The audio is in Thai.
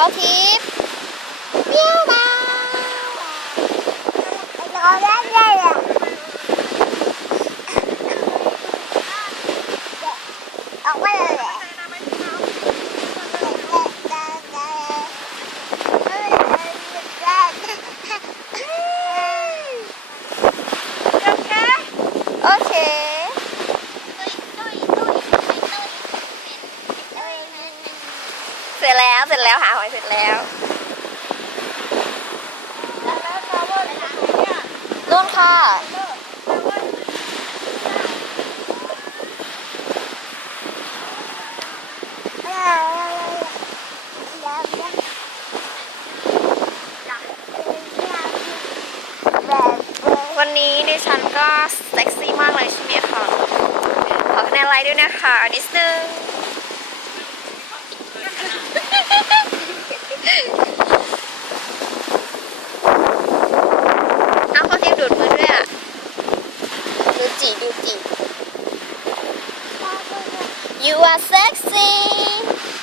có thiếp. Miêu bao nó đến đây à Okay. เสร็จแล้วเสร็จแล้วหาหอยเสร็จแล้วนู่นค่ะวันนี้ดิฉันก็เซ็กซี่มากเลยใช่ไหมคะ ขอคะแนนไลค์ด้วยนะคะนิดนึง You are sexy